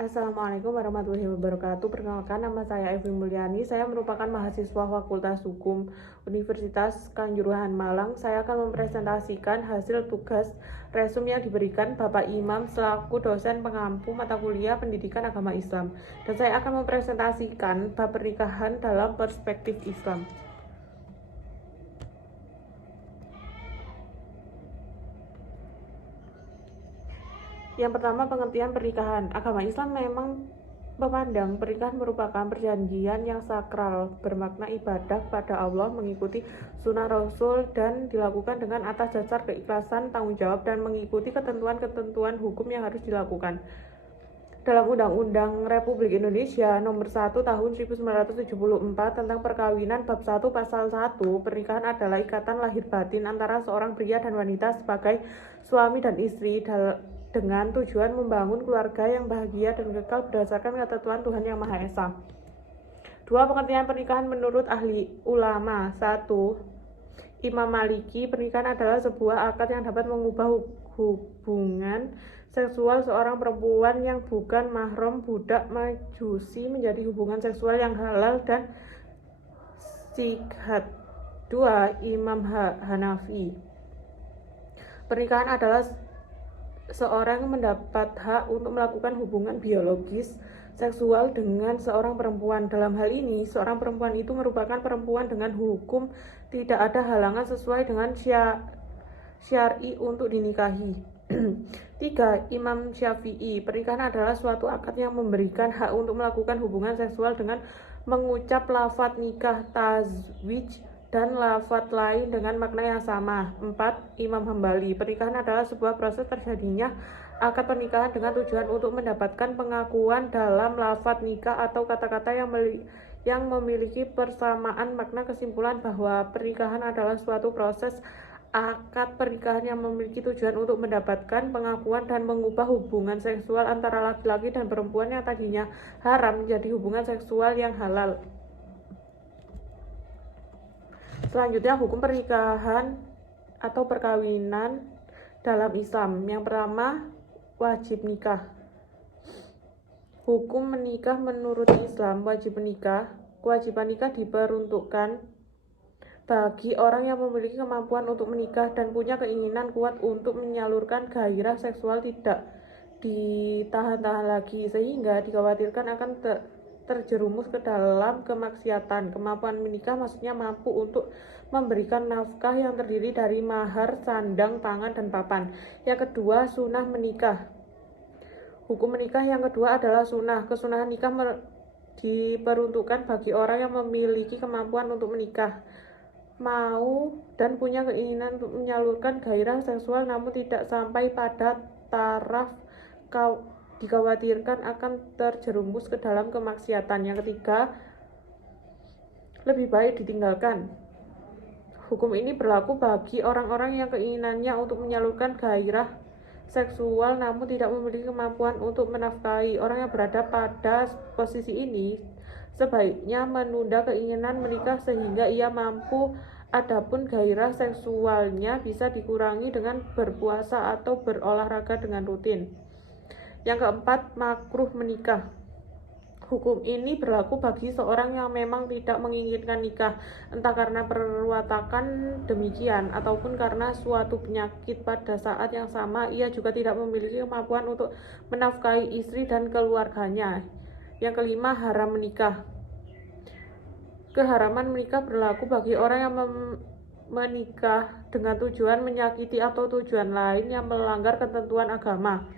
Assalamualaikum warahmatullahi wabarakatuh. Perkenalkan, nama saya Evi Mulyani. Saya merupakan mahasiswa Fakultas Hukum Universitas Kanjuruhan Malang. Saya akan mempresentasikan hasil tugas resum yang diberikan Bapak Imam selaku dosen pengampu mata kuliah Pendidikan Agama Islam. Dan saya akan mempresentasikan bab pernikahan dalam perspektif Islam. Yang pertama, pengertian pernikahan. Agama Islam memang memandang pernikahan merupakan perjanjian yang sakral, bermakna ibadah pada Allah, mengikuti sunnah Rasul, dan dilakukan dengan atas dasar keikhlasan, tanggung jawab, dan mengikuti ketentuan-ketentuan hukum yang harus dilakukan. Dalam Undang-Undang Republik Indonesia Nomor 1 Tahun 1974 tentang Perkawinan Bab 1 Pasal 1, pernikahan adalah ikatan lahir batin antara seorang pria dan wanita sebagai suami dan istri dengan tujuan membangun keluarga yang bahagia dan kekal berdasarkan ketentuan Tuhan Yang Maha Esa. 2. Pengertian pernikahan menurut ahli ulama. 1. Imam Maliki, pernikahan adalah sebuah akad yang dapat mengubah hubungan seksual seorang perempuan yang bukan mahram budak majusi menjadi hubungan seksual yang halal dan sihat. 2. Imam Hanafi, pernikahan adalah seorang mendapat hak untuk melakukan hubungan biologis seksual dengan seorang perempuan. Dalam hal ini, seorang perempuan itu merupakan perempuan dengan hukum tidak ada halangan sesuai dengan syar'i untuk dinikahi. 3. Imam Syafi'i, pernikahan adalah suatu akad yang memberikan hak untuk melakukan hubungan seksual dengan mengucap lafadz nikah, tazwij, dan lafadz lain dengan makna yang sama. 4. Imam Hambali, pernikahan adalah sebuah proses terjadinya akad pernikahan dengan tujuan untuk mendapatkan pengakuan dalam lafadz nikah atau kata-kata yang memiliki persamaan makna. Kesimpulan bahwa pernikahan adalah suatu proses akad pernikahan yang memiliki tujuan untuk mendapatkan pengakuan dan mengubah hubungan seksual antara laki-laki dan perempuan yang tadinya haram menjadi hubungan seksual yang halal. Selanjutnya, hukum pernikahan atau perkawinan dalam Islam. Yang pertama, wajib nikah. Hukum menikah menurut Islam. Wajib menikah. Kewajiban nikah diperuntukkan bagi orang yang memiliki kemampuan untuk menikah dan punya keinginan kuat untuk menyalurkan gairah seksual tidak ditahan-tahan lagi, sehingga dikhawatirkan akan terjerumus ke dalam kemaksiatan. Kemampuan menikah maksudnya mampu untuk memberikan nafkah yang terdiri dari mahar, sandang, pangan, dan papan. Yang kedua, sunnah menikah. Hukum menikah yang kedua adalah sunnah. Kesunahan nikah diperuntukkan bagi orang yang memiliki kemampuan untuk menikah, mau dan punya keinginan untuk menyalurkan gairah seksual, namun tidak sampai pada taraf dikhawatirkan akan terjerumus ke dalam kemaksiatan. Yang ketiga, lebih baik ditinggalkan. Hukum ini berlaku bagi orang-orang yang keinginannya untuk menyalurkan gairah seksual namun tidak memiliki kemampuan untuk menafkahi. Orang yang berada pada posisi ini sebaiknya menunda keinginan menikah sehingga ia mampu. Adapun gairah seksualnya bisa dikurangi dengan berpuasa atau berolahraga dengan rutin. Yang keempat, makruh menikah. Hukum ini berlaku bagi seorang yang memang tidak menginginkan nikah, entah karena perwatakan demikian ataupun karena suatu penyakit. Pada saat yang sama, ia juga tidak memiliki kemampuan untuk menafkahi istri dan keluarganya. Yang kelima, haram menikah. Keharaman menikah berlaku bagi orang yang menikah dengan tujuan menyakiti atau tujuan lain yang melanggar ketentuan agama.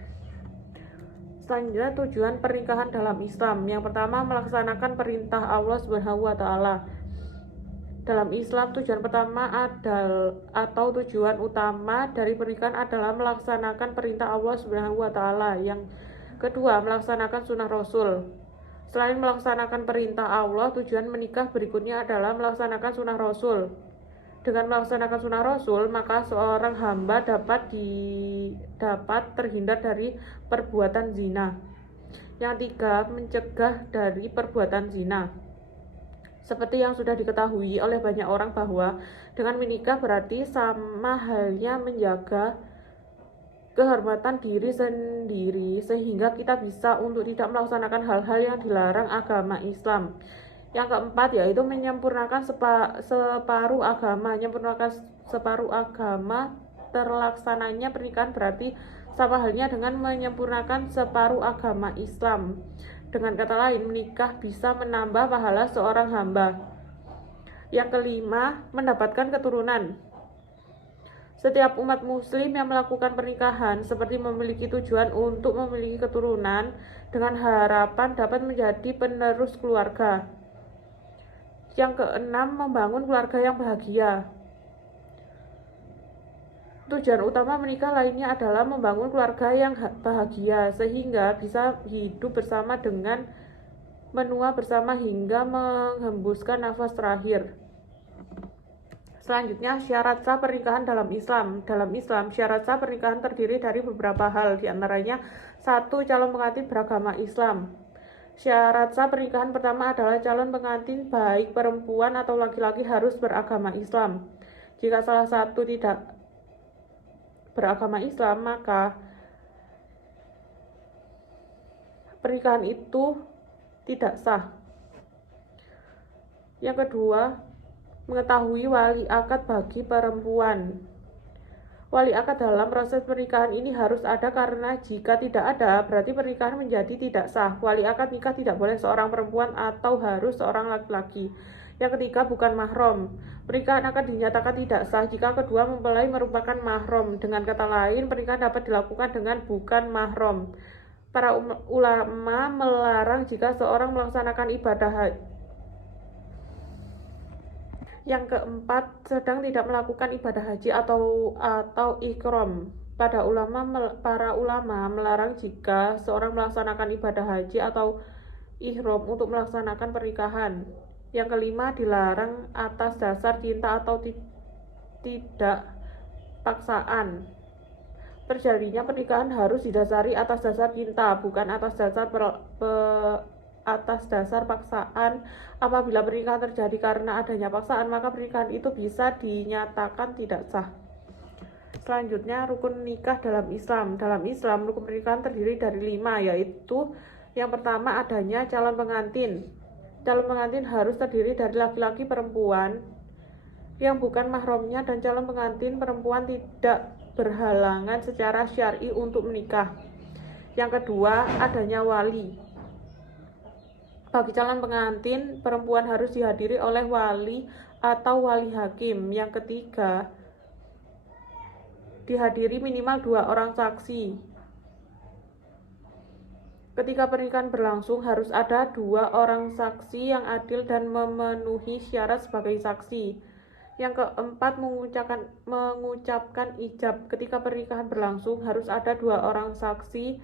Selanjutnya, tujuan pernikahan dalam Islam. Yang pertama, melaksanakan perintah Allah Subhanahu wa Ta'ala. Dalam Islam, tujuan pertama atau tujuan utama dari pernikahan adalah melaksanakan perintah Allah Subhanahu wa Ta'ala. Yang kedua, melaksanakan sunnah Rasul. Selain melaksanakan perintah Allah, tujuan menikah berikutnya adalah melaksanakan sunnah Rasul. Dengan melaksanakan sunnah Rasul, maka seorang hamba dapat terhindar dari perbuatan zina. Yang tiga, mencegah dari perbuatan zina. Seperti yang sudah diketahui oleh banyak orang bahwa dengan menikah berarti sama halnya menjaga kehormatan diri sendiri sehingga kita bisa untuk tidak melaksanakan hal-hal yang dilarang agama Islam. Yang keempat yaitu menyempurnakan separuh agama. Menyempurnakan separuh agama, terlaksananya pernikahan berarti sama halnya dengan menyempurnakan separuh agama Islam. Dengan kata lain, menikah bisa menambah pahala seorang hamba. Yang kelima, mendapatkan keturunan. Setiap umat muslim yang melakukan pernikahan seperti memiliki tujuan untuk memiliki keturunan dengan harapan dapat menjadi penerus keluarga. Yang keenam, membangun keluarga yang bahagia. Tujuan utama menikah lainnya adalah membangun keluarga yang bahagia sehingga bisa hidup bersama dengan menua bersama hingga menghembuskan nafas terakhir. Selanjutnya, syarat sah pernikahan dalam Islam. Dalam Islam, syarat sah pernikahan terdiri dari beberapa hal, diantaranya 1. Calon pengantin beragama Islam. Syarat sah pernikahan pertama adalah calon pengantin baik perempuan atau laki-laki harus beragama Islam. Jika salah satu tidak beragama Islam, maka pernikahan itu tidak sah. Yang kedua, mengetahui wali akad bagi perempuan. Wali akad dalam proses pernikahan ini harus ada karena jika tidak ada, berarti pernikahan menjadi tidak sah. Wali akad nikah tidak boleh seorang perempuan atau harus seorang laki-laki. Yang ketiga, bukan mahram. Pernikahan akan dinyatakan tidak sah jika kedua mempelai merupakan mahram. Dengan kata lain, pernikahan dapat dilakukan dengan bukan mahram. Para ulama melarang jika seorang melaksanakan ibadah haji. Yang keempat, sedang tidak melakukan ibadah haji atau ikram. Para ulama melarang jika seorang melaksanakan ibadah haji atau ihram untuk melaksanakan pernikahan. Yang kelima, dilarang atas dasar cinta atau tidak paksaan. Terjadinya pernikahan harus didasari atas dasar cinta, bukan atas dasar paksaan. Apabila pernikahan terjadi karena adanya paksaan, maka pernikahan itu bisa dinyatakan tidak sah. Selanjutnya, rukun nikah dalam Islam. Dalam Islam, rukun pernikahan terdiri dari 5, yaitu yang pertama adanya calon pengantin. Calon pengantin harus terdiri dari laki-laki perempuan yang bukan mahramnya dan calon pengantin perempuan tidak berhalangan secara syar'i untuk menikah. Yang kedua, adanya wali. Bagi calon pengantin perempuan harus dihadiri oleh wali atau wali hakim. Yang ketiga, dihadiri minimal 2 orang saksi. Ketika pernikahan berlangsung harus ada 2 orang saksi yang adil dan memenuhi syarat sebagai saksi. Yang keempat, mengucapkan ijab. Ketika pernikahan berlangsung harus ada 2 orang saksi.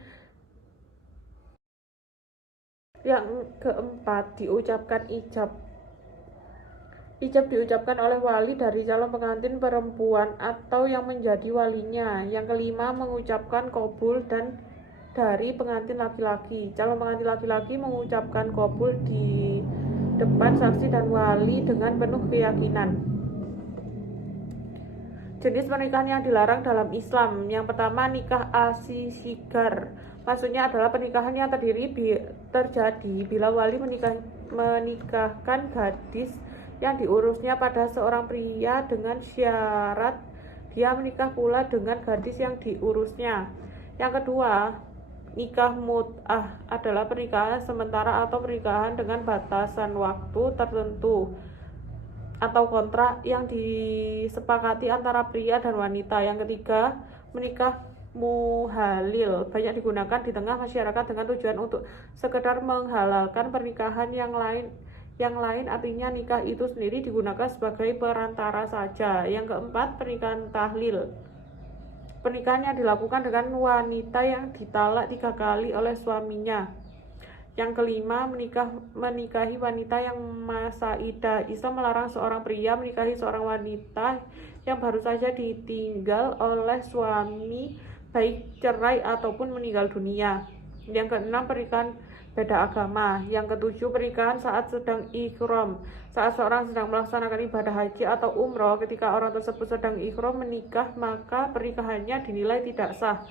Yang keempat, diucapkan ijab. Ijab diucapkan oleh wali dari calon pengantin perempuan atau yang menjadi walinya. Yang kelima, mengucapkan qabul dan dari pengantin laki-laki. Calon pengantin laki-laki mengucapkan qabul di depan saksi dan wali dengan penuh keyakinan. Jenis pernikahan yang dilarang dalam Islam. Yang pertama, nikah asisigar. Maksudnya adalah pernikahan yang terjadi bila wali menikahkan gadis yang diurusnya pada seorang pria dengan syarat dia menikah pula dengan gadis yang diurusnya. Yang kedua, nikah mut'ah adalah pernikahan sementara atau pernikahan dengan batasan waktu tertentu atau kontrak yang disepakati antara pria dan wanita. Yang ketiga, menikah muhalil banyak digunakan di tengah masyarakat dengan tujuan untuk sekedar menghalalkan pernikahan yang lain. Artinya nikah itu sendiri digunakan sebagai perantara saja. Yang keempat, pernikahan tahlil. Pernikahan yang dilakukan dengan wanita yang ditalak 3 kali oleh suaminya. Yang kelima, menikahi wanita yang masa iddah. Islam melarang seorang pria menikahi seorang wanita yang baru saja ditinggal oleh suami, baik cerai ataupun meninggal dunia. Yang keenam, pernikahan beda agama. Yang ketujuh, pernikahan saat sedang ihram. Saat seorang sedang melaksanakan ibadah haji atau umroh, ketika orang tersebut sedang ihram menikah, maka pernikahannya dinilai tidak sah.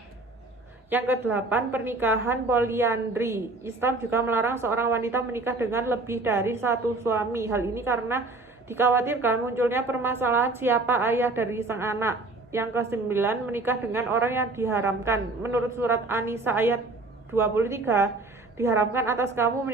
Yang kedelapan, pernikahan poliandri. Islam juga melarang seorang wanita menikah dengan lebih dari satu suami. Hal ini karena dikhawatirkan munculnya permasalahan siapa ayah dari sang anak. Yang kesembilan, menikah dengan orang yang diharamkan. Menurut surat An-Nisa ayat 23, diharamkan atas kamu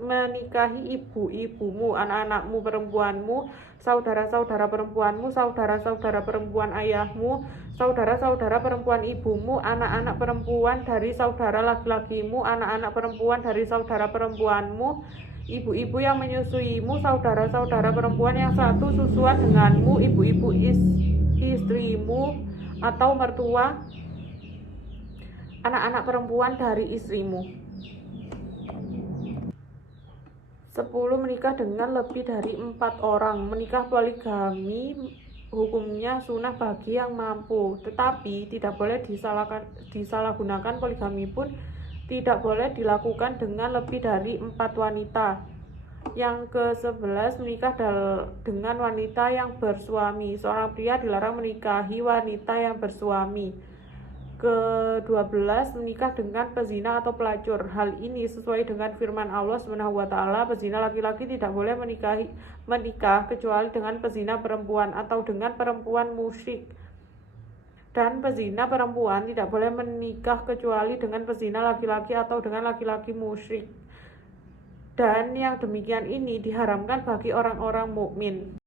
menikahi ibu-ibumu, anak-anakmu perempuanmu, saudara-saudara perempuanmu, saudara-saudara perempuan ayahmu, saudara-saudara perempuan ibumu, anak-anak perempuan dari saudara laki-lakimu, anak-anak perempuan dari saudara perempuanmu, ibu-ibu yang menyusuimu, saudara-saudara perempuan yang satu susuan denganmu, ibu-ibu istrimu atau mertua, anak-anak perempuan dari istrimu. 10. Menikah dengan lebih dari 4 orang. Menikah poligami hukumnya sunnah bagi yang mampu, tetapi tidak boleh disalahgunakan. Poligami pun tidak boleh dilakukan dengan lebih dari 4 wanita. Yang ke-11, menikah dengan wanita yang bersuami. Seorang pria dilarang menikahi wanita yang bersuami. Ke-12, menikah dengan pezina atau pelacur. Hal ini sesuai dengan firman Allah SWT, pezina laki-laki tidak boleh menikah kecuali dengan pezina perempuan atau dengan perempuan musyrik. Dan pezina perempuan tidak boleh menikah kecuali dengan pezina laki-laki atau dengan laki-laki musyrik. Dan yang demikian ini diharamkan bagi orang-orang mukmin.